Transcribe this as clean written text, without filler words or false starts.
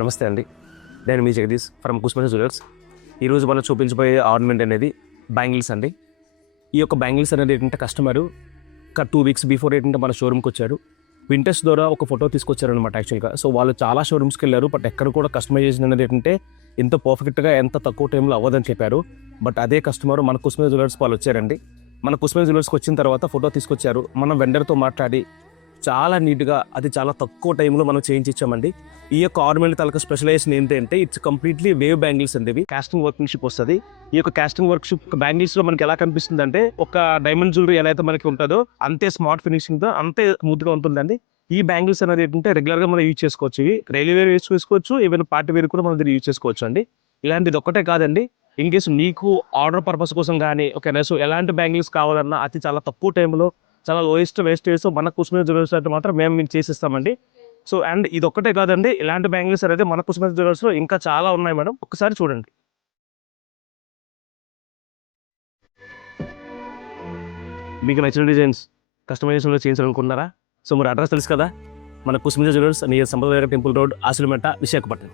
నమస్తే అండి. నేను మీ జగదీష్ ఫ్రమ్ కుస్మస్ జ్యువెలర్స్. ఈరోజు మనం చూపించబోయే ఆర్నమెంట్ అనేది బ్యాంగిల్స్ అండి. ఈ యొక్క బ్యాంగిల్స్ అనేది ఏంటంటే కస్టమరు ఒక 2 వీక్స్ బిఫోర్ ఏంటంటే మన షోరూమ్కి వచ్చారు. వింటర్స్ ద్వారా ఒక ఫోటో తీసుకొచ్చారనమాట యాక్చువల్గా. సో వాళ్ళు చాలా షోరూమ్స్కి వెళ్ళారు, బట్ ఎక్కడ కూడా కస్టమైజేషన్ అనేది ఏంటంటే ఎంత పర్ఫెక్ట్గా ఎంత తక్కువ టైంలో అవ్వదని చెప్పారు. బట్ అదే కస్టమర్ మన కుస్మస్ జ్యువెలర్స్ వాళ్ళు వచ్చారండి. మన కుస్మస్ జ్యువెలర్స్కి వచ్చిన తర్వాత ఫోటో తీసుకొచ్చారు. మనం వెండర్తో మాట్లాడి చాలా నీట్గా అది చాలా తక్కువ టైంలో మనం చేయించి ఇచ్చామండి. ఈ యొక్క ఆర్నమెంట్ తాలూకా స్పెషలైజేషన్ ఏంటంటే ఇట్స్ కంప్లీట్లీ వేవ్ బ్యాంగిల్స్ అండి. ఇవి కాస్టింగ్ వర్క్షిప్ వస్తుంది. ఈ యొక్క కాస్టింగ్ వర్క్షిప్ బ్యాంగిల్స్లో మనకి ఎలా కనిపిస్తుంది అంటే ఒక డైమండ్ జ్యువెలరీ ఎలా అయితే మనకి ఉంటుందో అంతే స్మార్ట్ ఫినిషింగ్తో అంతే స్మూత్గా ఉంటుందండి. ఈ బ్యాంగిల్స్ అనేది ఏంటంటే రెగ్యులర్గా మనం యూజ్ చేసుకోవచ్చు. ఇవి రైల్వే వేర్ యూజ్ చేసుకోవచ్చు, ఈవెన్ పార్టీ వేర్ కూడా మనం యూజ్ చేసుకోవచ్చు అండి. ఇలాంటిది ఒక్కటే కాదండి, ఇన్ కేసు నీకు ఆర్డర్ పర్పస్ కోసం కానీ ఓకేనా, సో ఎలాంటి బ్యాంగిల్స్ కావాలన్నా అది చాలా తక్కువ టైంలో చాలా లోయెస్ట్ వేస్టేజ్ మన కుస్మస్ జ్యువెలర్స్ అయితే మాత్రం మేము చేసిస్తామండి. సో అండ్ ఇది ఒక్కటే కాదండి, ఇలాంటి బ్యాంగిల్స్ అనేది మన కుస్మస్ జ్యువెలర్స్లో ఇంకా చాలా ఉన్నాయి మేడం. ఒకసారి చూడండి. మీకు నచ్చిన డిజైన్స్ కస్టమైజేషన్లో చేయించాలనుకుంటున్నారా? సో మరి అడ్రస్ తెలుసు కదా, మన కుస్మస్ జ్యువెలర్స్ నియర్ సంప్రదాయ టెంపుల్ రోడ్, ఆసిలిమెట్ట, విశాఖపట్నం.